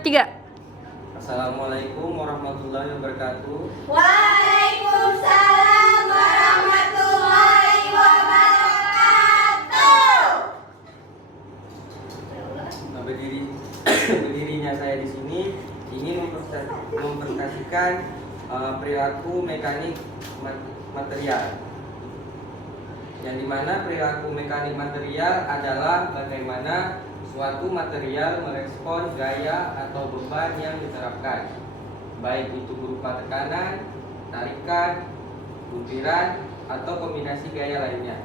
3. Assalamualaikum warahmatullahi wabarakatuh. Waalaikumsalam warahmatullahi wabarakatuh. Nah, berdirinya saya di sini ingin mempresentasikan perilaku mekanik material. Yang dimana perilaku mekanik material adalah bagaimana suatu material merespon gaya atau beban yang diterapkan, baik itu berupa tekanan, tarikan, butiran, atau kombinasi gaya lainnya.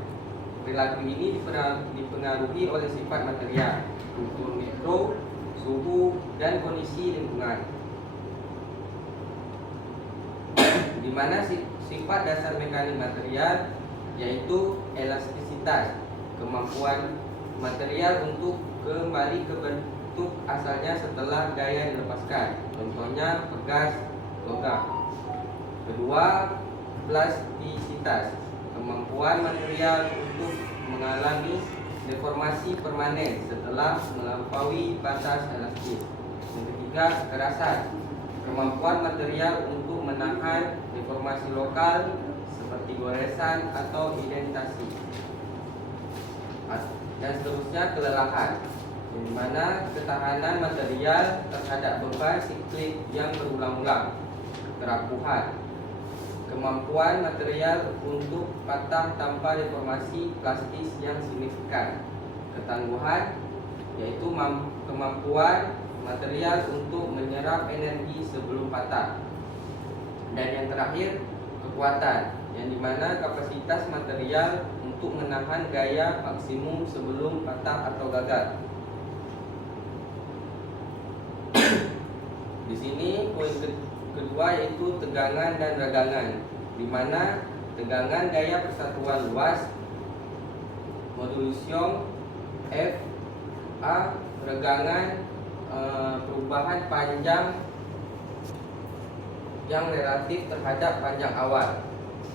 Perilaku ini dipengaruhi oleh sifat material, struktur mikro, suhu, dan kondisi lingkungan. Di mana sifat dasar mekanik material yaitu elastisitas, kemampuan material untuk kembali ke bentuk asalnya setelah gaya dilepaskan. Contohnya pegas, logam. Kedua, plastisitas, kemampuan material untuk mengalami deformasi permanen setelah melampaui batas elastis. Yang ketiga, kekerasan, kemampuan material untuk menahan deformasi lokal seperti goresan atau indentasi. Dan seterusnya, kelelahan, di mana ketahanan material terhadap beban siklik yang berulang-ulang. Kerapuhan, kemampuan material untuk patah tanpa deformasi plastis yang signifikan. Ketangguhan, yaitu kemampuan material untuk menyerap energi sebelum patah. Dan yang terakhir, kekuatan, yang dimana kapasitas material untuk menahan gaya maksimum sebelum patah atau gagal. Di sini poin kedua yaitu tegangan dan ragangan, di mana tegangan gaya persatuan luas modulus F A, ragangan perubahan panjang yang relatif terhadap panjang awal,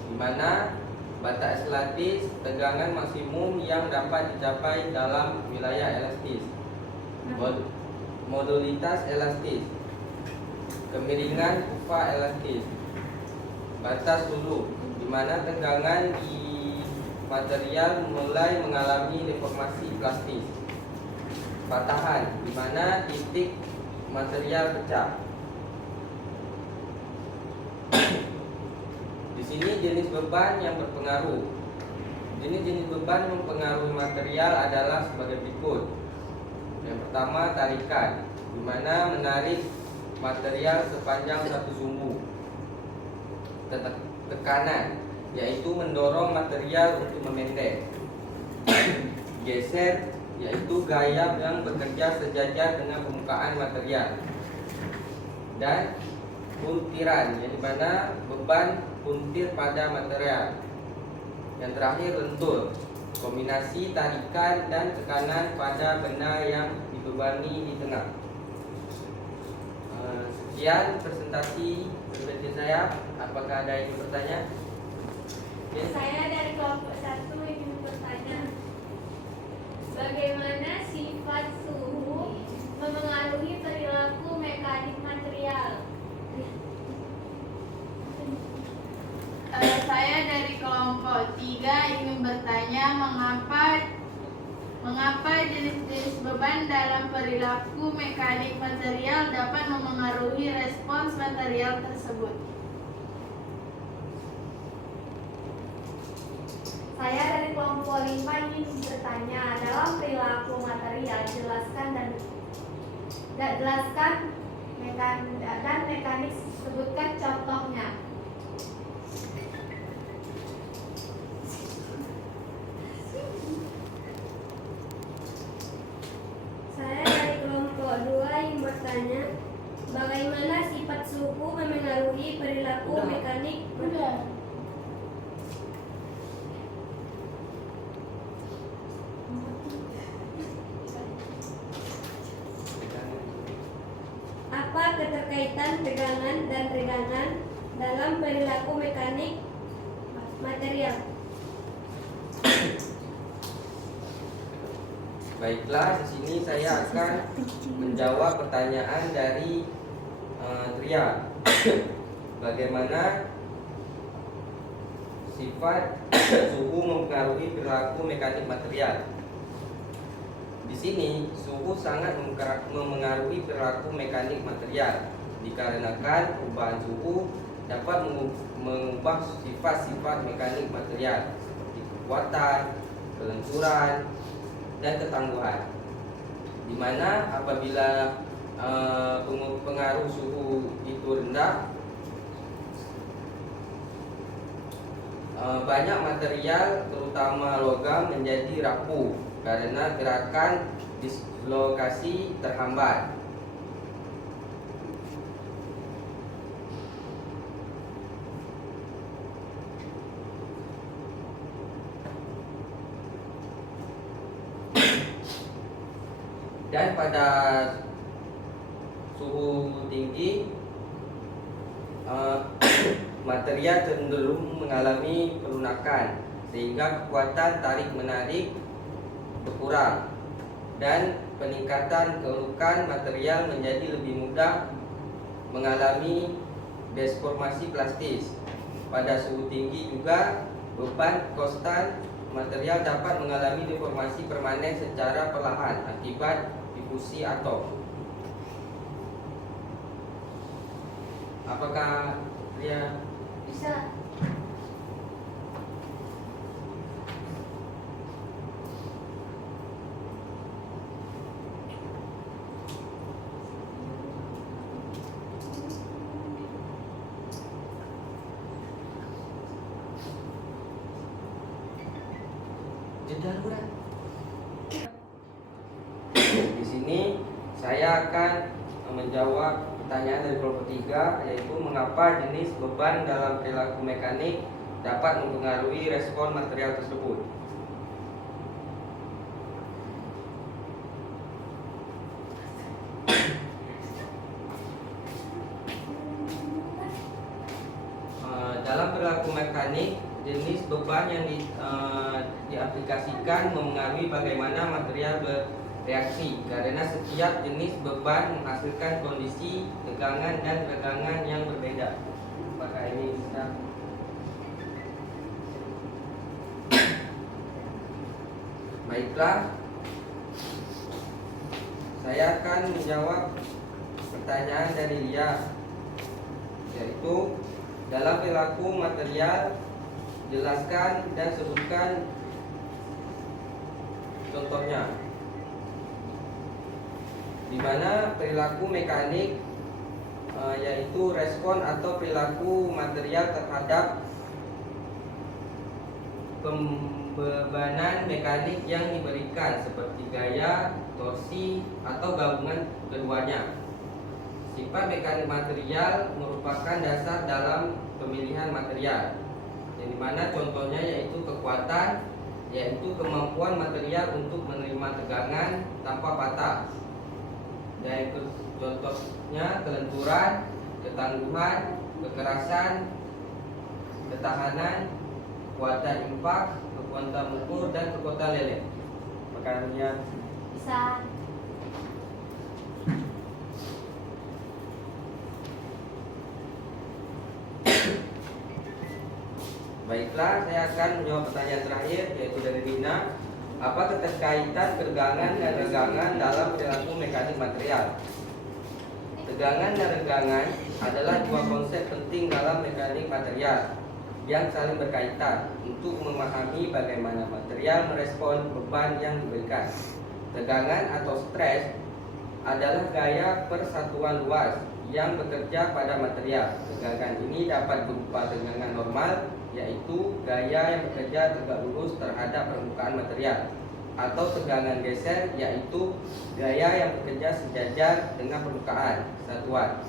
di mana batas lattis tegangan maksimum yang dapat dicapai dalam wilayah elastis. Modulitas elastis, kemiringan kufa elastis. Batas hulu, di mana tegangan di material mulai mengalami deformasi plastis. Patahan, di mana titik material pecah. Di sini jenis beban yang berpengaruh. Jenis-jenis beban yang mempengaruhi material adalah sebagai berikut. Yang pertama, tarikan, di mana menarik material sepanjang satu sumbu. Tekanan, yaitu mendorong material untuk memendek. Geser, yaitu gaya yang bekerja sejajar dengan permukaan material. Dan puntiran, yang dimana beban puntir pada material. Yang terakhir, lentur, kombinasi tarikan dan tekanan pada benda yang dibebani di tengah. Sekian presentasi saya. Apakah ada yang bertanya? Ya. Saya dari kelompok 1 ingin bertanya, bagaimana sifat suhu memengaruhi perilaku mekanik material? Saya dari kelompok 3 ingin bertanya mengapa jenis-jenis beban dalam perilaku mekanik material dapat memengaruhi respons material tersebut. Saya dari kelompok 5 ingin bertanya, dalam perilaku material jelaskan mekanik, sebutkan contohnya. Saya dari kelompok 2 yang bertanya, bagaimana sifat suhu memengaruhi perilaku mekanik material? Apa keterkaitan tegangan dan regangan dalam perilaku mekanik material? Baiklah, di sini saya akan menjawab pertanyaan dari Tria. Bagaimana sifat suhu mempengaruhi perilaku mekanik material? Di sini suhu sangat memengaruhi perilaku mekanik material dikarenakan perubahan suhu dapat mengubah sifat-sifat mekanik material seperti kekuatan, kelenturan, dan ketangguhan. Di mana apabila pengaruh suhu itu rendah, banyak material terutama logam menjadi rapuh karena gerakan dislokasi terhambat. Dan pada suhu tinggi, material cenderung mengalami pelunakan sehingga kekuatan tarik-menarik berkurang dan peningkatan kerukan material menjadi lebih mudah mengalami deformasi plastis. Pada suhu tinggi juga beban konstan material dapat mengalami deformasi permanen secara perlahan akibat difusi atom. Apakah dia Bisa. darurat? Di sini saya akan menjawab pertanyaan dari kelompok 3, yaitu mengapa jenis beban dalam perilaku mekanik dapat mempengaruhi respon material tersebut. Dalam perilaku mekanik, jenis beban yang diaplikasikan memengaruhi bagaimana material bereaksi, karena setiap jenis beban menghasilkan kondisi tegangan dan tegangan yang berbeda. Apakah ini bisa? Baiklah, saya akan menjawab pertanyaan dari Lia, yaitu dalam perilaku material, jelaskan dan sebutkan contohnya. Di mana perilaku mekanik yaitu respon atau perilaku material terhadap pembebanan mekanik yang diberikan seperti gaya, torsi, atau gabungan keduanya. Sifat mekanik material merupakan dasar dalam pemilihan material, yang dimana contohnya yaitu kekuatan, yaitu kemampuan material untuk menerima tegangan tanpa patah. Dan contohnya kelenturan, ketangguhan, kekerasan, ketahanan, kekuatan impak, kekuatan mukul, dan kekuatan lele. Makanya Bisa. Baiklah, saya akan menjawab pertanyaan terakhir, yaitu dari Rina. Apa keterkaitan tegangan dan regangan dalam perilaku mekanik material? Tegangan dan regangan adalah dua konsep penting dalam mekanik material yang saling berkaitan untuk memahami bagaimana material merespon beban yang diberikan. Tegangan atau stres adalah gaya persatuan luas yang bekerja pada material. Tegangan ini dapat berupa tegangan normal, yaitu gaya yang bekerja tegak lurus terhadap permukaan material, atau tegangan geser, yaitu gaya yang bekerja sejajar dengan permukaan satuan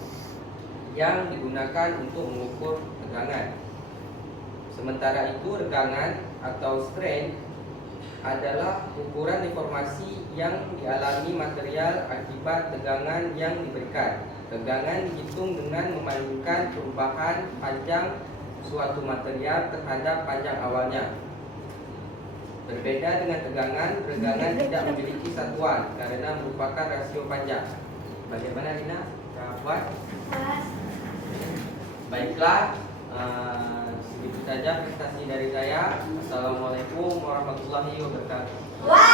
yang digunakan untuk mengukur tegangan. Sementara itu, regangan atau strain adalah ukuran deformasi yang dialami material akibat tegangan yang diberikan. Tegangan dihitung dengan membandingkan perubahan panjang suatu material terhadap panjang awalnya. Berbeda dengan tegangan, regangan tidak memiliki satuan karena merupakan rasio panjang. Bagaimana Rina? Buat? Pas. Baiklah, segitu saja presentasi dari saya. Assalamualaikum warahmatullahi wabarakatuh. Wah.